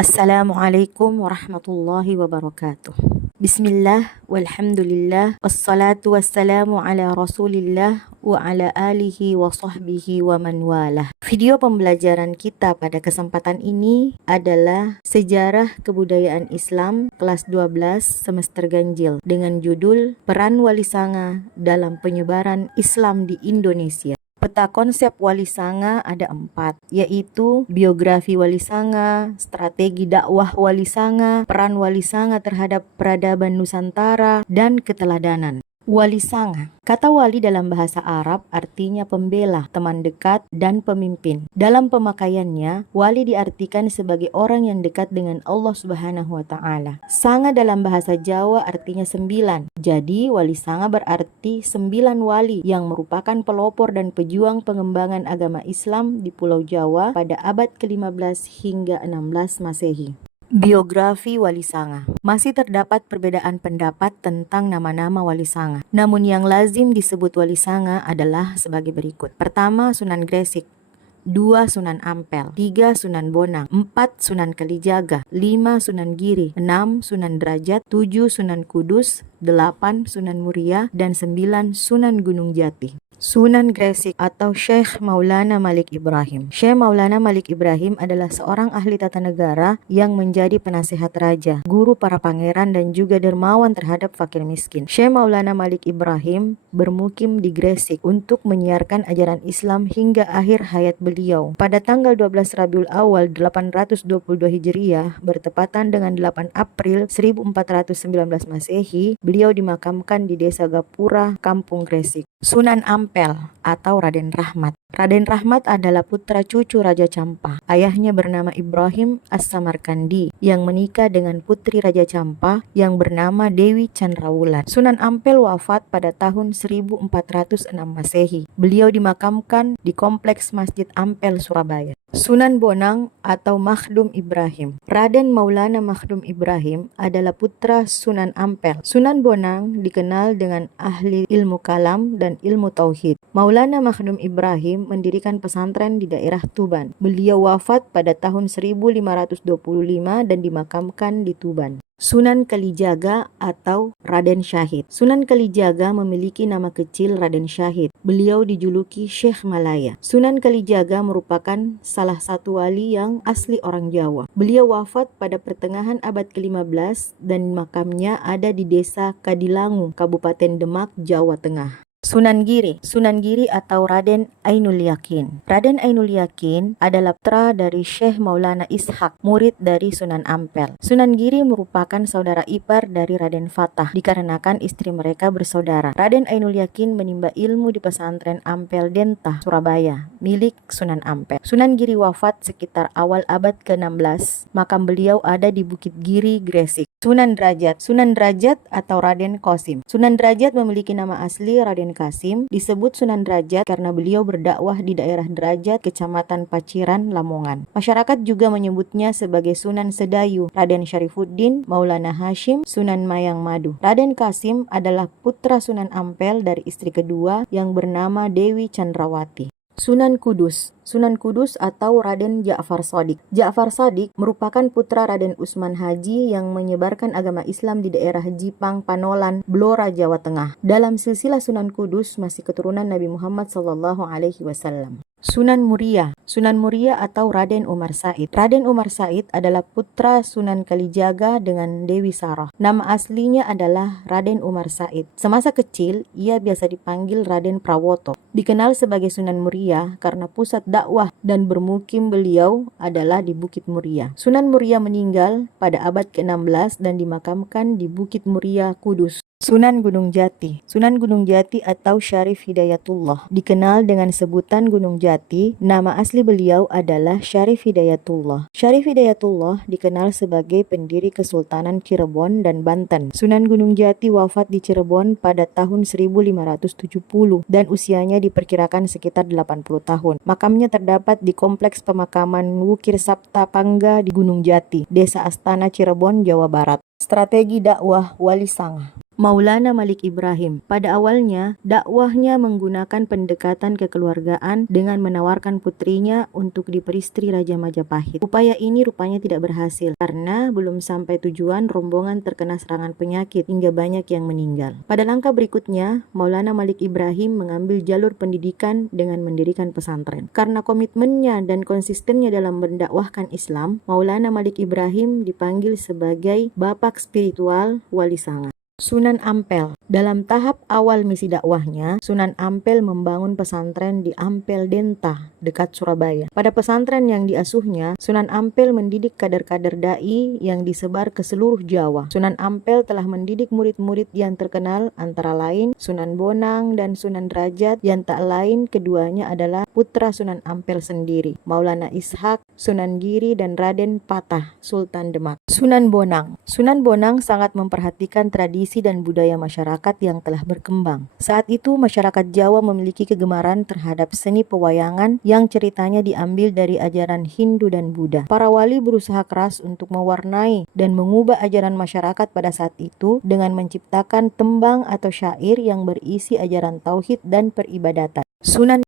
Assalamualaikum warahmatullahi wabarakatuh. Bismillah, walhamdulillah, wassalatu wassalamu ala rasulillah wa ala alihi wa sahbihi wa man walah. Video pembelajaran kita pada kesempatan ini adalah Sejarah Kebudayaan Islam kelas 12 semester ganjil dengan judul Peran Wali Sanga dalam Penyebaran Islam di Indonesia. Peta konsep Wali Sanga ada 4, yaitu biografi Wali Sanga, strategi dakwah Wali Sanga, peran Wali Sanga terhadap peradaban Nusantara, dan keteladanan. Wali Sanga. Kata wali dalam bahasa Arab artinya pembela, teman dekat, dan pemimpin. Dalam pemakaiannya, wali diartikan sebagai orang yang dekat dengan Allah Subhanahu wa Ta'ala. Sanga dalam bahasa Jawa artinya 9. Jadi, Wali Sanga berarti 9 wali yang merupakan pelopor dan pejuang pengembangan agama Islam di Pulau Jawa pada abad ke-15 hingga 16 Masehi. Biografi Wali Sanga. Masih terdapat perbedaan pendapat tentang nama-nama Wali Sanga. Namun yang lazim disebut Wali Sanga adalah sebagai berikut. Pertama, Sunan Gresik. 2. Sunan Ampel. 3. Sunan Bonang. 4. Sunan Kalijaga. 5. Sunan Giri. 6. Sunan Derajat. 7. Sunan Kudus. 8. Sunan Muria. Dan 9. Sunan Gunung Jati. Sunan Gresik atau Syekh Maulana Malik Ibrahim. Syekh Maulana Malik Ibrahim adalah seorang ahli tata negara yang menjadi penasehat raja, guru para pangeran, dan juga dermawan terhadap fakir miskin. Syekh Maulana Malik Ibrahim bermukim di Gresik untuk menyiarkan ajaran Islam hingga akhir hayat beliau. Pada tanggal 12 Rabiul Awal 822 Hijriah bertepatan dengan 8 April 1419 Masehi, beliau dimakamkan di Desa Gapura, Kampung Gresik. Sunan Ampel atau Raden Rahmat. Raden Rahmat adalah putra cucu Raja Campa. Ayahnya bernama Ibrahim As-Samarkandi yang menikah dengan putri Raja Campa yang bernama Dewi Chandrawulan. Sunan Ampel wafat pada tahun 1406 Masehi. Beliau dimakamkan di Kompleks Masjid Ampel, Surabaya. Sunan Bonang atau Makhdum Ibrahim. Raden Maulana Makhdum Ibrahim adalah putra Sunan Ampel. Sunan Bonang dikenal dengan ahli ilmu kalam dan ilmu tauhid. Maulana Makhdum Ibrahim mendirikan pesantren di daerah Tuban. Beliau wafat pada tahun 1525 dan dimakamkan di Tuban. Sunan Kalijaga atau Raden Syahid. Sunan Kalijaga memiliki nama kecil Raden Syahid. Beliau dijuluki Syekh Malaya. Sunan Kalijaga merupakan salah satu wali yang asli orang Jawa. Beliau wafat pada pertengahan abad ke-15 dan makamnya ada di Desa Kadilangu, Kabupaten Demak, Jawa Tengah. Sunan Giri. Sunan Giri atau Raden Ainul Yakin. Raden Ainul Yakin adalah putra dari Syekh Maulana Ishak, murid dari Sunan Ampel. Sunan Giri merupakan saudara ipar dari Raden Fatah, dikarenakan istri mereka bersaudara. Raden Ainul Yakin menimba ilmu di pesantren Ampel Dentah, Surabaya, milik Sunan Ampel. Sunan Giri wafat sekitar awal abad ke-16. Makam beliau ada di Bukit Giri, Gresik. Sunan Derajat. Sunan Derajat atau Raden Qasim. Sunan Derajat memiliki nama asli Raden Qasim. Disebut Sunan Derajat karena beliau berdakwah di daerah Derajat, Kecamatan Paciran, Lamongan. Masyarakat juga menyebutnya sebagai Sunan Sedayu, Raden Syarifuddin, Maulana Hashim, Sunan Mayang Madu. Raden Qasim adalah putra Sunan Ampel dari istri kedua yang bernama Dewi Chandrawati. Sunan Kudus. Sunan Kudus atau Raden Ja'far Shadiq. Ja'far Shadiq merupakan putra Raden Usman Haji yang menyebarkan agama Islam di daerah Jipang, Panolan, Blora, Jawa Tengah. Dalam silsilah Sunan Kudus masih keturunan Nabi Muhammad SAW. Sunan Muria. Sunan Muria atau Raden Umar Said. Raden Umar Said adalah putra Sunan Kalijaga dengan Dewi Sarah. Nama aslinya adalah Raden Umar Said. Semasa kecil, ia biasa dipanggil Raden Prawoto. Dikenal sebagai Sunan Muria karena pusat dakwah dan bermukim beliau adalah di Bukit Muria. Sunan Muria meninggal pada abad ke-16 dan dimakamkan di Bukit Muria, Kudus. Sunan Gunung Jati. Sunan Gunung Jati atau Syarif Hidayatullah. Dikenal dengan sebutan Gunung Jati, nama asli beliau adalah Syarif Hidayatullah. Syarif Hidayatullah dikenal sebagai pendiri Kesultanan Cirebon dan Banten. Sunan Gunung Jati wafat di Cirebon pada tahun 1570 dan usianya diperkirakan sekitar 80 tahun. Makamnya terdapat di Kompleks Pemakaman Wukir Sapta Pangga di Gunung Jati, Desa Astana, Cirebon, Jawa Barat. Strategi dakwah Wali Sanga. Maulana Malik Ibrahim. Pada awalnya, dakwahnya menggunakan pendekatan kekeluargaan dengan menawarkan putrinya untuk diperistri Raja Majapahit. Upaya ini rupanya tidak berhasil karena belum sampai tujuan rombongan terkena serangan penyakit hingga banyak yang meninggal. Pada langkah berikutnya, Maulana Malik Ibrahim mengambil jalur pendidikan dengan mendirikan pesantren. Karena komitmennya dan konsistennya dalam mendakwahkan Islam, Maulana Malik Ibrahim dipanggil sebagai Bapak Spiritual Wali Sanga. Sunan Ampel. Dalam tahap awal misi dakwahnya, Sunan Ampel membangun pesantren di Ampel Denta, dekat Surabaya. Pada pesantren yang diasuhnya, Sunan Ampel mendidik kader-kader dai yang disebar ke seluruh Jawa. Sunan Ampel telah mendidik murid-murid yang terkenal antara lain Sunan Bonang dan Sunan Derajat, yang tak lain keduanya adalah putra Sunan Ampel sendiri, Maulana Ishak, Sunan Giri dan Raden Patah, Sultan Demak. Sunan Bonang. Sunan Bonang sangat memperhatikan tradisi dan budaya masyarakat yang telah berkembang. Saat itu masyarakat Jawa memiliki kegemaran terhadap seni pewayangan yang ceritanya diambil dari ajaran Hindu dan Buddha. Para wali berusaha keras untuk mewarnai dan mengubah ajaran masyarakat pada saat itu dengan menciptakan tembang atau syair yang berisi ajaran tauhid dan peribadatan. Sunan